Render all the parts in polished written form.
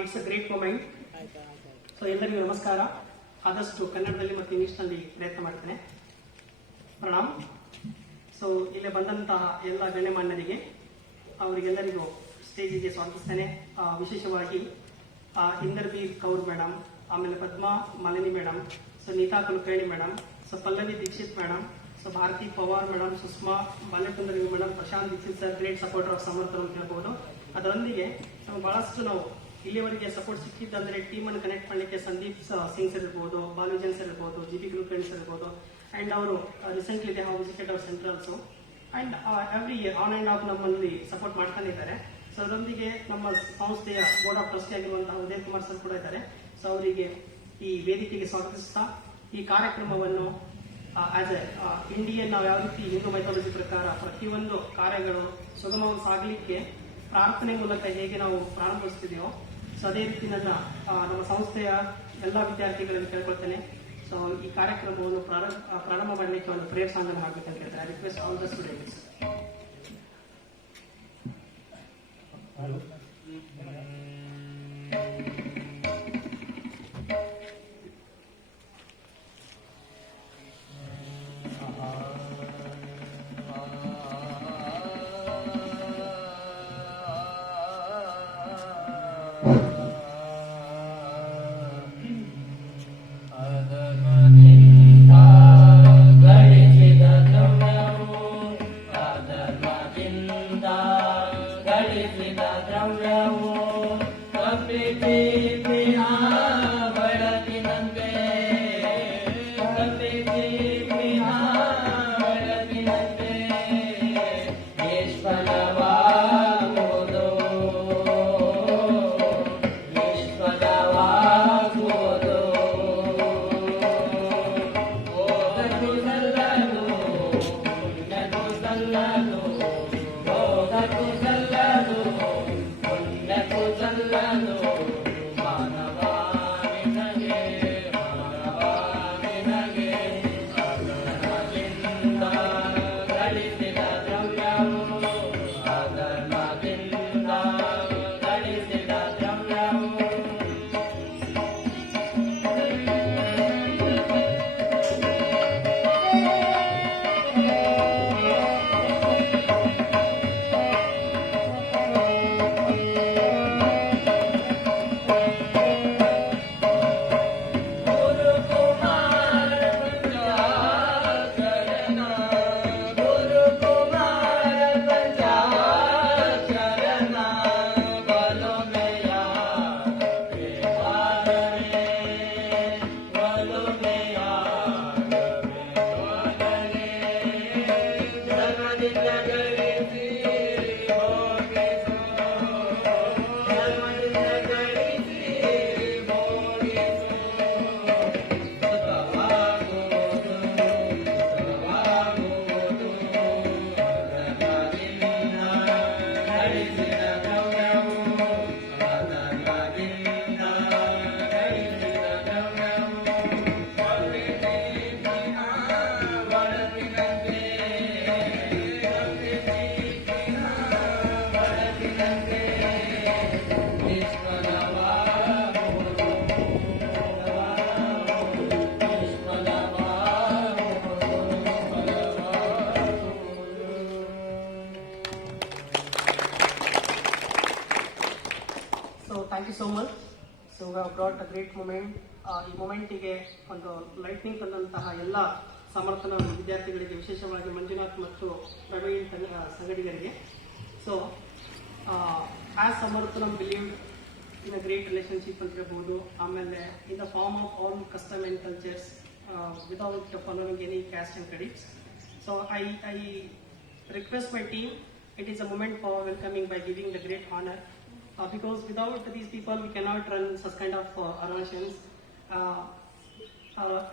It's a great moment. So ಎಲ್ಲರಿಗೂ ನಮಸ್ಕಾರ. ಆದಷ್ಟು ಕನ್ನಡದಲ್ಲಿ ಮತ್ತು ಇಂಗ್ಲಿಷ್ನಲ್ಲಿ ಪ್ರಯತ್ನ ಮಾಡ್ತೇನೆ. ಪ್ರಣಾಮ್. ಸೊ ಇಲ್ಲಿ ಬಂದಂತಹ ಎಲ್ಲ ಗಣ್ಯಮಾನ್ಯರಿಗೆ ಅವರಿಗೆಲ್ಲರಿಗೂ ಸ್ಟೇಜಿಗೆ ಸ್ವಾಗತಿಸ್ತೇನೆ. ವಿಶೇಷವಾಗಿ ಇಂದರ್ಬೀರ್ ಕೌರ್ ಮೇಡಮ್, ಆಮೇಲೆ Padma Malini madam, so Neeta Kulkarni madam, so Pallavi Dixit madam, so Bharati Pawar madam, Sushma Balyakundari madam, Prashant Dixit sir, great supporter of Samarthana ಅಂತ ಹೇಳ್ಬಹುದು. ಅದರೊಂದಿಗೆ ಬಹಳಷ್ಟು ನಾವು ಇಲ್ಲಿವರೆಗೆ ಸಪೋರ್ಟ್ ಸಿಕ್ಕಿದ್ದಂದ್ರೆ ಟೀಮ್ ಅನ್ನು ಕನೆಕ್ಟ್ ಮಾಡಲಿಕ್ಕೆ ಸಂದೀಪ್ ಸಿಂಗ್ ಸರ್ ಇರ್ಬೋದು, ಬಾಲುಜನ್ ಸರ್ ಇರ್ಬೋದು, ಜಿ.ಬಿ. ಕುಲಕರ್ಣಿ ಸರ್ ಇರ್ಬೋದು, ಅಂಡ್ ಅವರು recently they have visited our centrals and every year on and off ನಮ್ಮಲ್ಲಿ ಸಪೋರ್ಟ್ ಮಾಡ್ತಾನೆ ಇದ್ದಾರೆ. ಸೊ ಅದರೊಂದಿಗೆ ನಮ್ಮ ಸಂಸ್ಥೆಯ ಬೋರ್ಡ್ ಆಫ್ ಟ್ರಸ್ಟಿ ಆಗಿರುವಂತಹ ಉದಯ್ ಕುಮಾರ್ ಸರ್ ಕೂಡ ಇದ್ದಾರೆ. ಸೊ ಅವರಿಗೆ ಈ ವೇದಿಕೆಗೆ ಸ್ವಾಗತಿಸ್ತಾ ಈ ಕಾರ್ಯಕ್ರಮವನ್ನು ಆಸ್ ಎ ಇಂಡಿಯನ್ ನಾವು ಯಾವ ರೀತಿ ಹಿಂದೂ ಮೈಥಾಲಜಿ ಪ್ರಕಾರ ಪ್ರತಿಯೊಂದು ಕಾರ್ಯಗಳು ಸುಗಮವಾಗಿ ಸಾಗಲಿಕ್ಕೆ ಪ್ರಾರ್ಥನೆ ಮೂಲಕ ಹೇಗೆ ನಾವು ಪ್ರಾರಂಭಿಸ್ತಿದೆಯೋ, ಸೊ ಅದೇ ರೀತಿ ನಮ್ಮ ಸಂಸ್ಥೆಯ ಎಲ್ಲ ವಿದ್ಯಾರ್ಥಿಗಳನ್ನು ಕೇಳ್ಕೊಳ್ತೇನೆ. ಸೊ ಈ ಕಾರ್ಯಕ್ರಮವನ್ನು ಪ್ರಾರಂಭ ಮಾಡಲಿಕ್ಕೆ ಒಂದು ಪ್ರೇಯರ್ ಸಾಂಗ್ ಅನ್ನು ಹಾಕಬೇಕಂತ ಹೇಳ್ತಾರೆ. I request all the students. Thank you so much. So we have brought a great moment. ಈ ಮೂಮೆಂಟಿಗೆ ಒಂದು ಲೈಟ್ನಿಂಗ್ ತಂದಂತಹ ಎಲ್ಲ ಸಮರ್ಥನ ವಿದ್ಯಾರ್ಥಿಗಳಿಗೆ, ವಿಶೇಷವಾಗಿ ಮಂಜುನಾಥ್ ಮತ್ತು ಪ್ರವೀಣ್ ಸಂಗಡಿಗರಿಗೆ. So as Samarthanam believed in a great relationship ಅಂತ ಹೇಳ್ಬೋದು. ಆಮೇಲೆ in the form of all custom and cultures without following any caste and credits. So I request my team, it is a moment for welcoming by giving the great honor, because without these people we cannot run such kind of organizations,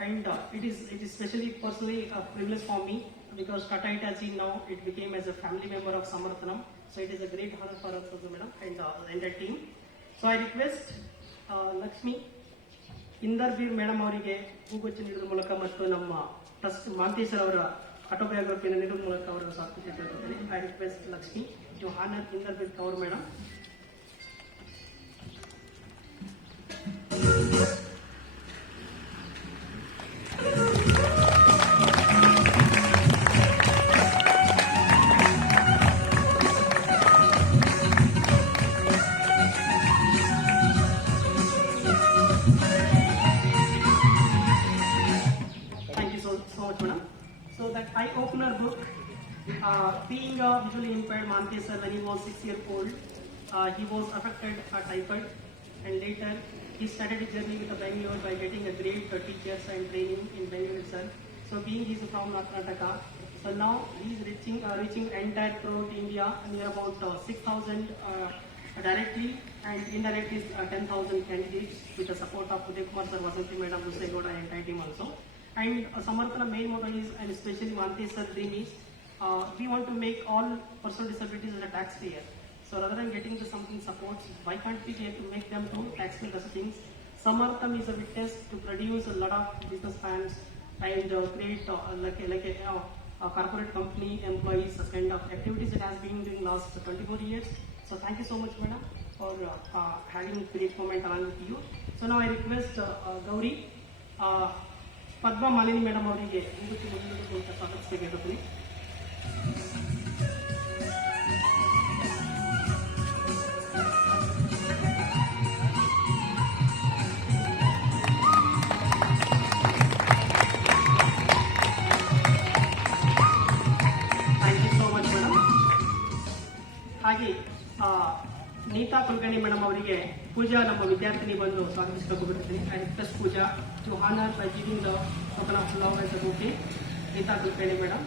and it is especially personally a privilege for me, because Tata Hitachi now it became as a family member of Samarthanam. So it is a great honor for us also, madam, and the entire team. So I request Lakshmi Inderbir madam ಅವರಿಗೆ ಹೂಗುಚ್ಚ ನೀಡುವ ಮೂಲಕ ಮತ್ತು ನಮ್ಮ trust Manteshwara ಅವರ ಆಟೋಬಯೋಗ್ರಫಿಯನ್ನು ನೀಡುವ ಮೂಲಕ ಅವರನ್ನು ಸ್ವಾಗತಿಸುತ್ತೇನೆ. I request Lakshmi to honour Inderbir Kaur madam. Being visually impaired, Mante sir, when he was 6 years old, he was affected by typhoid, and later he started his journey with the Bangalore by getting a great teachers and training in Bangalore itself. So being he's from Karnataka, so now he's reaching entire throughout India, near about 6,000 directly and indirectly 10,000 candidates with the support of Uday Kumar sir, Vasanthi madam, Hussein Goda and entire team also. And Samarthana main motto is, and especially Mante sir dream is, we want to make all personal disabilities as a taxpayer. So rather than getting the something supports, why can't we get to make them to taxpayer things? Samartham is a witness to produce a lot of business plans and create a corporate company employees, such kind of activities that has been doing last 24 years. So thank you so much, madam, for having great moment along with you. So now I request Gauri, Padma Malini madam ಅವರಿಗೆ ಮುಂದಕ್ಕೆ ಸ್ವಾಗತಿಸಬೇಕಾಗುತ್ತದೆ. ಹಾಗೆ Neeta Kulkarni madam ಅವರಿಗೆ ಪೂಜಾ ನಮ್ಮ ವಿದ್ಯಾರ್ಥಿನಿ ಬಂದು ಸ್ವಾಗತಿಸಿಕೊಳ್ಳುತ್ತೀನಿ. I request Pooja to honour by giving the token of love as a bouquet. Neeta Kulkarni madam.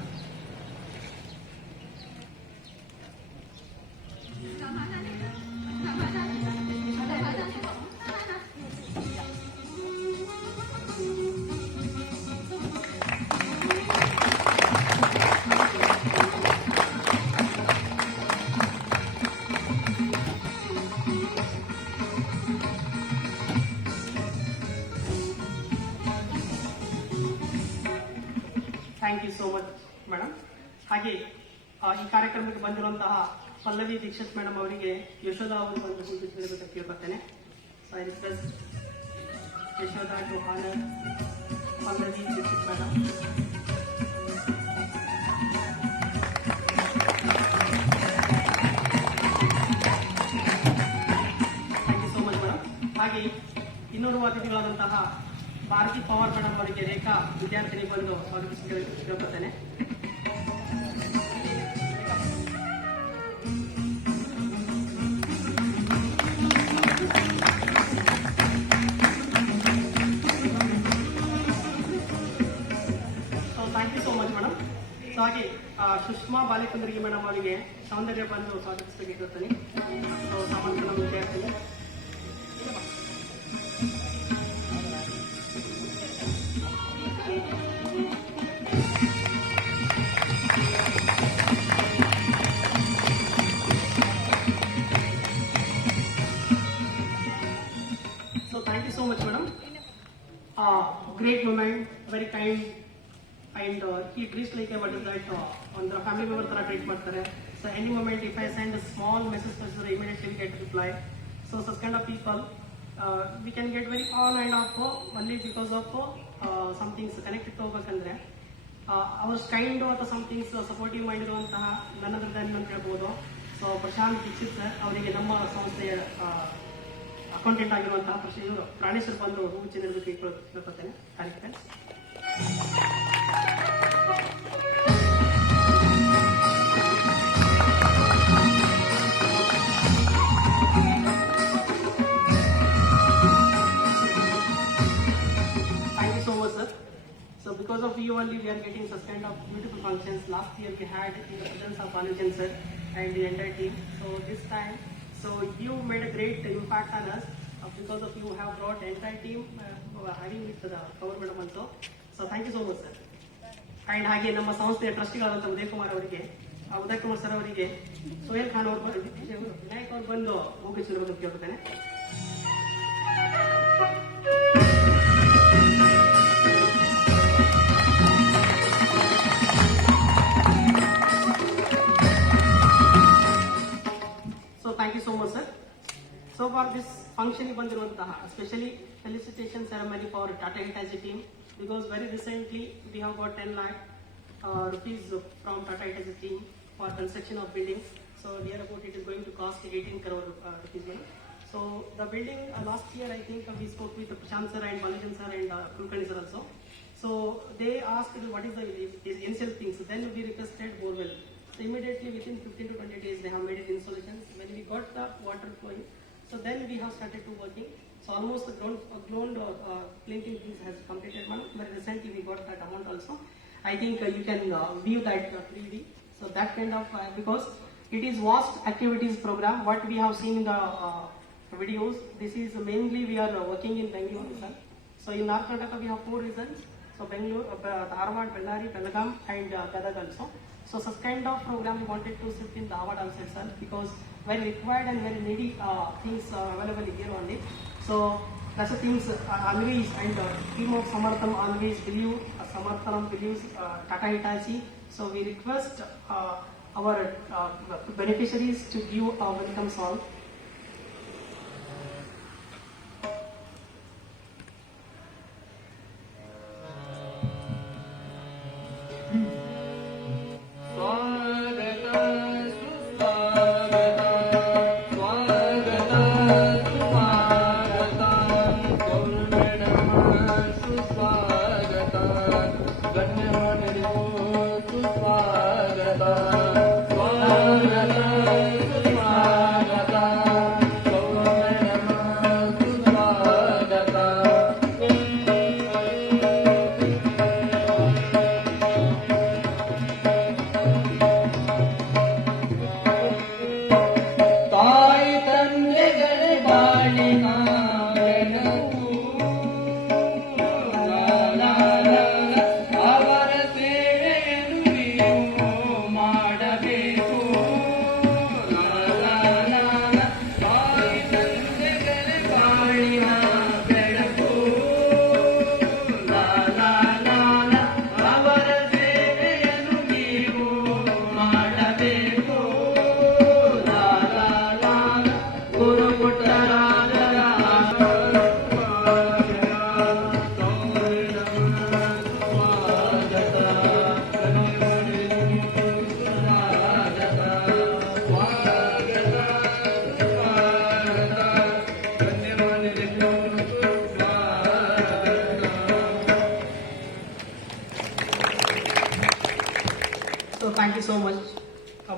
Thank you so much madam. ಹಾಗೆ ಈ ಕಾರ್ಯಕ್ರಮಕ್ಕೆ ಬಂದಿರುವಂತಹ ಪಲ್ಲವಿ ದೀಕ್ಷಿತ್ ಮೇಡಮ್ ಅವರಿಗೆ ಯಶೋಧ ಅವರು ಬಂದು ಸೂಚಿಸಬೇಕು ಕೇಳ್ಕೊತೇನೆ. So I request Yashoda to honour Pallavi Dixit madam. Thank you so much madam. ಹಾಗೆ ಇನ್ನೋರ್ವ ಅತಿಥಿಗಳಾದಂತಹ ಭಾರತಿ ಪವಾರ್ ಮೇಡಮ್ ಅವರಿಗೆ ರೇಖಾ ವಿದ್ಯಾರ್ಥಿನಿ ಬಂದು ಸ್ವಾಗತಿಸಿಕೊಳ್ಳುತ್ತೇನೆ. So thank you so much madam. So ಹಾಗೆ ಸುಷ್ಮಾ ಬಾಲಿಕುಂದರಿಗೆ ಮೇಡಮ್ ಅವರಿಗೆ ಸೌಂದರ್ಯ ಬಂದು ಸ್ವಾಗತಿಸಬೇಕಿರುತ್ತೇನೆ. ಸೊ ಸಾಮಾನ್ಯ ನಮ್ಮ ವಿದ್ಯಾರ್ಥಿನಿ. Thank you so much, madam. Great moment, very kind, and he treats like what is that on the family member ತರ treat ಮಾಡ್ತಾರೆ. So any moment if I send a small message to her, immediately get reply. So such kind of people we can get very on and off only because of some things connected to ಹೋಗಬೇಕಂದ್ರೆ ಅವ್ರ kind ಅಥವಾ somethings supportive mind ಇರುವಂತಹ ನನ್ನದ್ರದ್ದು ಅಂತ ಹೇಳ್ಬೋದು. So Prashant Dixit sir ಅವರಿಗೆ ನಮ್ಮ ಸಂಸ್ಥೆಯ accountant ಆಗಿರುವಂತಹ ಇವರು ಪ್ರಾಣೇಶ್ವರ್ ಬಂದು ಹೂ ಚಿನ್ನದ ಕೇಳ್ಕೊತೇನೆ. ಕಾರ್ಯಕ್ರಮ So because of you only we are getting such kind of beautiful functions. Last year we had in the presence of Balujan sir and the entire team. So this time, so you made a great impact on us. Because of you have brought the entire team having with the cover madam also. So thank you so much sir. And ಹಾಗೆ ನಮ್ಮ ಸಂಸ್ಥೆಯ ಟ್ರಸ್ಟಿಗಳಾದಂಥ ಉದಯ್ ಕುಮಾರ್ ಅವರಿಗೆ sir ಅವರಿಗೆ ಸೋಹೇಲ್ ಖಾನ್ ಅವರು ವಿನಾಯಕ್ ಅವರು ಬಂದು ಮುಗಿಸಿರುವುದು ಕೇಳ್ತೇನೆ. Thank you so much sir. So for this function ಬಂದಿರುವಂತಹ especially felicitation ceremony for Tata Hitachi team, because very recently we have got 10 lakh rupees from Tata Hitachi team for construction of buildings. So near about it is going to cost 18 crore rupees money. So the building last year I think we spoke with Prashant sir and Balujan sir and Kulkarni sir also. So they asked what is the initial things. Then we requested borewell. So immediately within 15 to 20 days they have made it installations. When we got the water flowing, so then we have started to working. So almost the ground plinking things has completed one. But recently we got that amount also. I think you can view that 3D. So that kind of because it is vast activities program. What we have seen in the videos, this is mainly we are working in Bangalore. So in North Karnataka we have 4 regions. So Bangalore, Dharwad, Bellary, Belgaum and Gadag also. So such kind of program we wanted to sit in Dharwad also itself because very required and very needy things are available here only. So that's the things always and team of Samartham always believe, Samarthanam believes Tata Hitachi. So we request our beneficiaries to give a welcome song. So thank you so much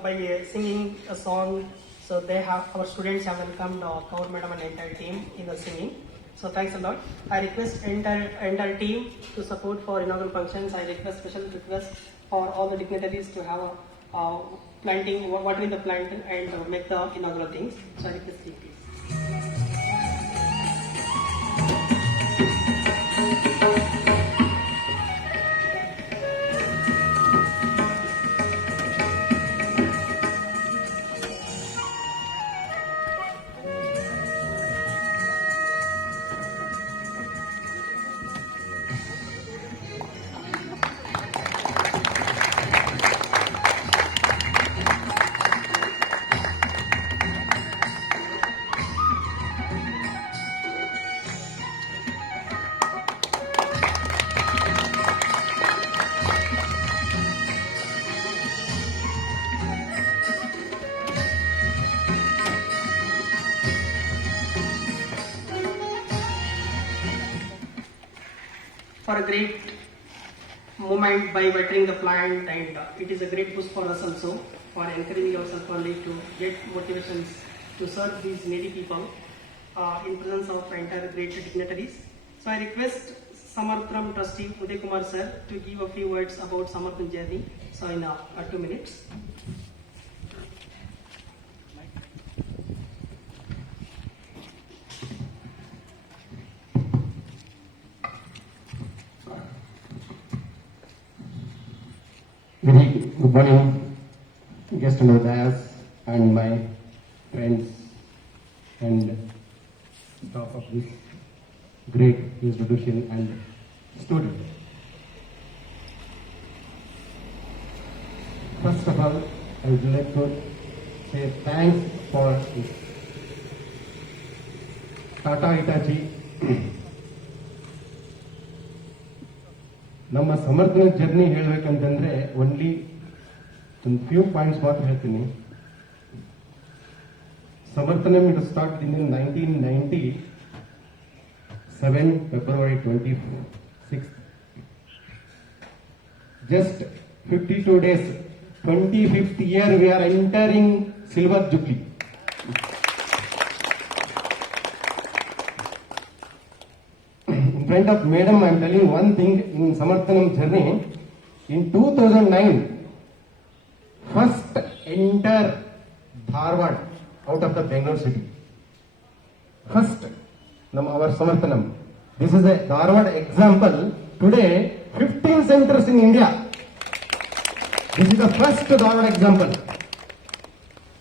by singing a song. So they have our students have welcomed Kaur Madam and entire team in the singing. So thanks a lot. I request entire team to support for inaugural functions. I request special request for all the dignitaries to have a planting, watering the plant and make the inaugural things. So I request you please. For a great moment by watering the plant, and it is a great push for us also for encouraging ourselves only to get motivations to serve these needy people in presence of entire great dignitaries. So I request Samartham trustee Uday Kumar sir to give a few words about Samartham journey. So in 2 minutes. Very good morning, guest on the dais and my friends and staff of this great institution and student. First of all, I would like to say thanks for this Tata Hitachi. ನಮ್ಮ ಸಮರ್ಥನ journey ಹೇಳ್ಬೇಕಂತಂದ್ರೆ only ಒಂದು few points ಮಾತ್ರ ಹೇಳ್ತೀನಿ. ಸಮರ್ಥನೆ it start in 1997 February 26. Just 52 days 25th year we are entering silver jubilee. In front of madam, I am telling one thing in Samarthanam journey. In 2009, first enter Dharwad out of the Bangalore city. First, our Samarthanam. This is a Dharwad example. Today, 15 centers in India. This is the first Dharwad example.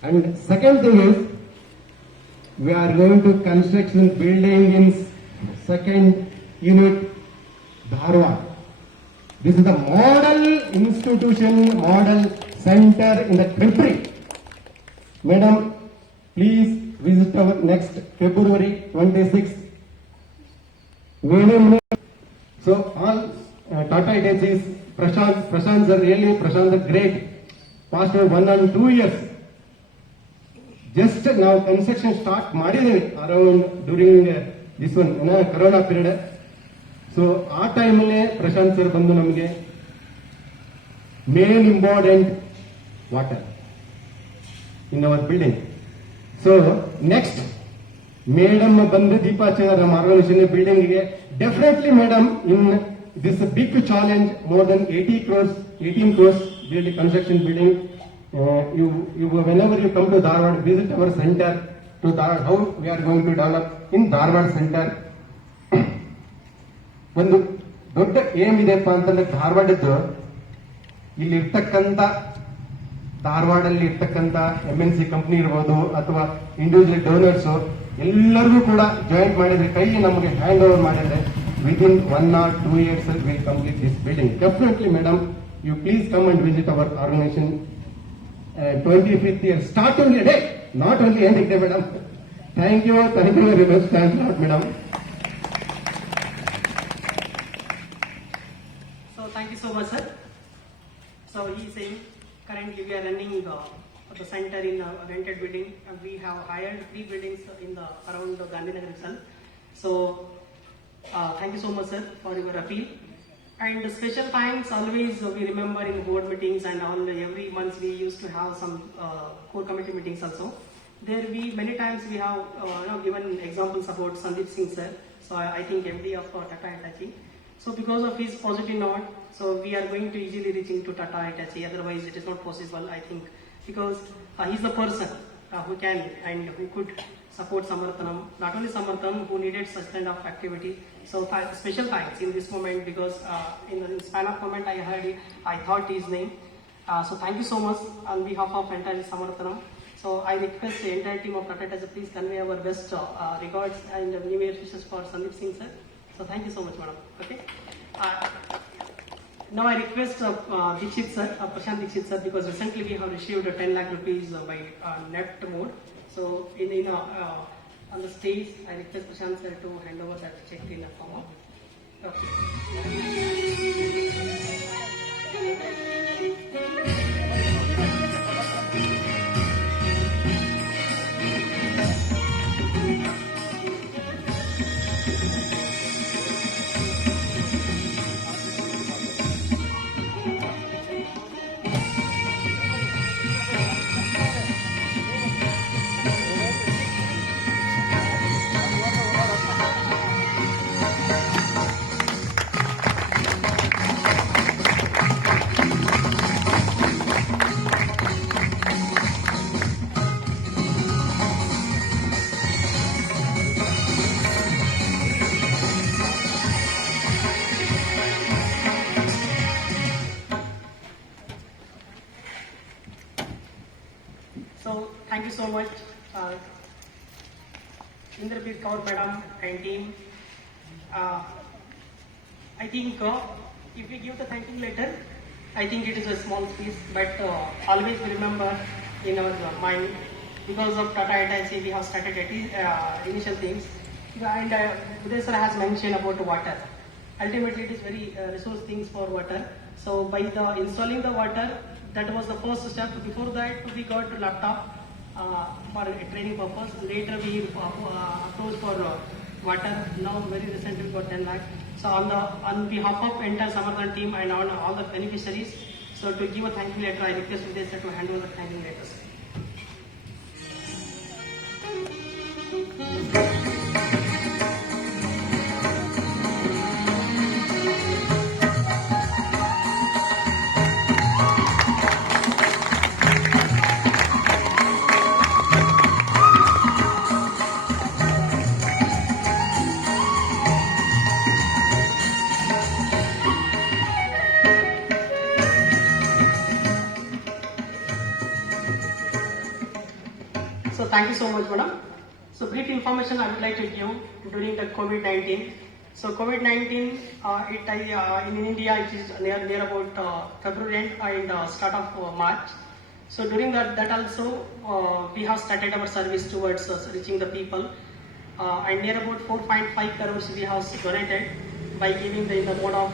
And second thing is, we are going to construction building in second unit Dharwad. This is the model institution, model center in the country. Madam, please visit our next February 26th. Madam, so all Tata agencies, Prashant sir, really Prashant sir, great. Past 1 and 2 years. Just now construction start ಮಾಡಿದ್ದೇವೆ around during this one, Corona period. So ಆ ಟೈಮಲ್ಲೇ Prashant sir ಬಂದು ನಮಗೆ main important water in our building. So next madam ಬಂದು ದೀಪಾಚಾರ್ಯ ನಮ್ಮ organisation building ಗೆ definitely madam in this big challenge more than 18 crores building construction building. You whenever you come to Dharwad, visit our center to Dharwad, how we are going to develop in Dharwad center. ಒಂದು ದೊಡ್ಡ aim ಇದೆಪ್ಪ ಅಂತಂದ್ರೆ ಧಾರವಾಡದ್ದು ಇಲ್ಲಿ ಇರ್ತಕ್ಕಂಥ ಧಾರವಾಡಲ್ಲಿ ಇರ್ತಕ್ಕಂಥ MNC company ಇರ್ಬೋದು ಅಥವಾ individual donors ಎಲ್ಲರಿಗೂ ಕೂಡ ಜಾಯಿಂಟ್ ಮಾಡಿದ್ರೆ ಕೈ ನಮಗೆ ಹ್ಯಾಂಡ್ ಓವರ್ ಮಾಡಿದ್ರೆ within 1 or 2 years will complete this building. Definitely madam, you please come and visit our organisation 25th year starting day, not only ending day, madam. Thank you very much. Thanks a lot, madam. So thank you so much, sir. So he is saying currently we are running the center in a rented building, and we have hired 3 buildings in the around the Gandhinagar itself. So thank you so much, sir, for your appeal. And special thanks always we remember in board meetings and all, every month we used to have some core committee meetings also. There we many times we have given examples about Sandeep Singh sir. So I think MD of Tata Hitachi. So because of his positive note, so we are going to easily reaching to Tata Hitachi. Otherwise it is not possible, I think, because he's the person who can and who could support Samarthanam, not only Samarthanam, who needed such kind of activity. So special thanks in this moment, because in the span of moment I heard it, I thought his name. So thank you so much on behalf of entire Samarthanam. So I request the entire team of Tata Hitachi, please convey our best regards and New Year wishes for Sandeep Singh sir. So thank you so much, madam. Okay. Now I request Dikshit sir, Prashant Dikshit sir, because recently we have received 10 lakh rupees by net mode. So on the stage, I request Prashant sir to hand over that check in a form of. So thank you so much, Indrapreet Kaur madam and team. I think if we give the thanking letter, I think it is a small piece, but always remember in our mind, because of Tata Hitachi we have started initial things, and Uday sir has mentioned about water. Ultimately it is very resource things for water. So by the installing the water, that was the first step. Before that we got laptop for a training purpose. Later we approached for water. Now very recently we got 10 lakh. So on behalf of entire Samarthan team and on all the beneficiaries, so So to give a thank you letter, I request Vidya sir to hand over the thank you letters. So thank you so much, madam. So brief information I would like to give during the COVID-19. So COVID-19, in India it is near about February end and start of March. So during that also we have started our service towards reaching the people. And near about 4.5 crores we have donated by giving in the mode of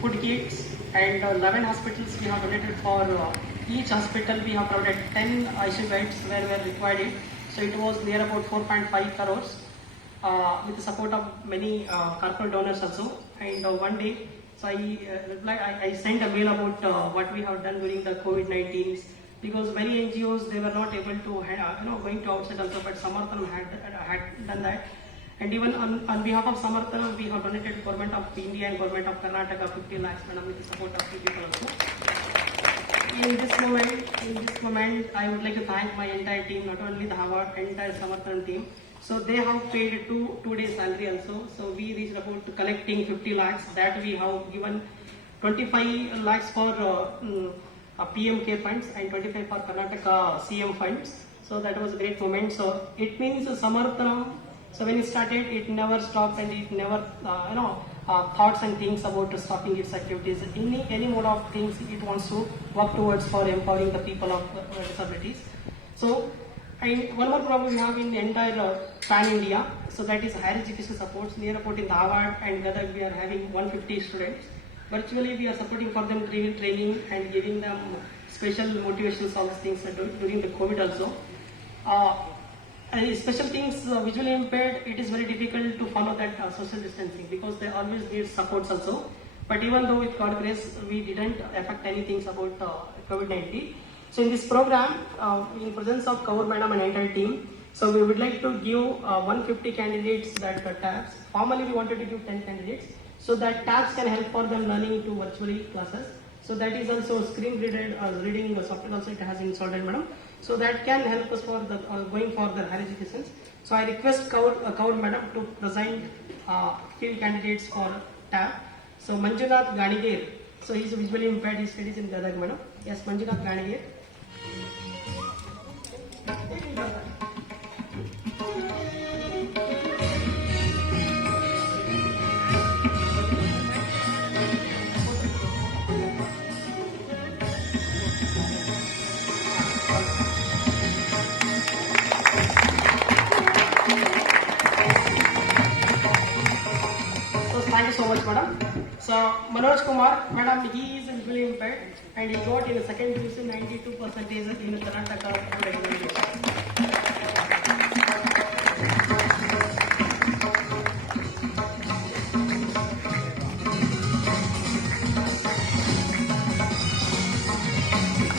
food kits, and 11 hospitals we have donated for each hospital we have provided 10 ICU beds where we required it. So it was near about 4.5 crores with the support of many corporate donors also. And one day, so I sent a mail about what we have done during the COVID-19, because many NGOs they were not able to going to outside also, but Samarthanam had done that. And even on behalf of Samarthanam, we have donated Government of India and Government of Karnataka 50 lakhs, madam, with the support of few people also. In this moment, I would like to thank my entire team, not only the Harvard, entire Samarthanam team. So they have paid two days salary also. So we reached about collecting 50 lakhs. That we have given 25 lakhs for PMK funds and 25 for Karnataka CM funds. So that was a great moment. So it means Samarthanam. So when it started, it never stopped, and it never thoughts and things about stopping its activities. Any mode of things it wants to work towards for empowering the people of disabilities. So, and one more problem we have in the entire Pan India. So that is higher education supports. Near about in Dharwad and Gadag we are having 150 students. Virtually we are supporting for them training and giving them special motivations, all these things during the COVID also. Special things, visually impaired, it is very difficult to follow that social distancing, because they always need supports also. But even though with God grace, we didn't affect anything about COVID-19. So in this program, in presence of Kaur Madam and entire team, so we would like to give 150 candidates that tabs. Formally we wanted to give 10 candidates, so that tabs can help for them learning to virtually classes. So that is also screen reading software also it has installed, madam. So that can help us for the going for the higher education. So I request Kaur Madam to present few candidates for tab. So Manjunath Ganigir. So he is visually impaired. He studies in Gadag, madam. Yes, Manjunath Ganigir. Thank you so much, madam. So Manoj Kumar, madam, he is visually impaired and he got in the second division 92% in the Karnataka examination.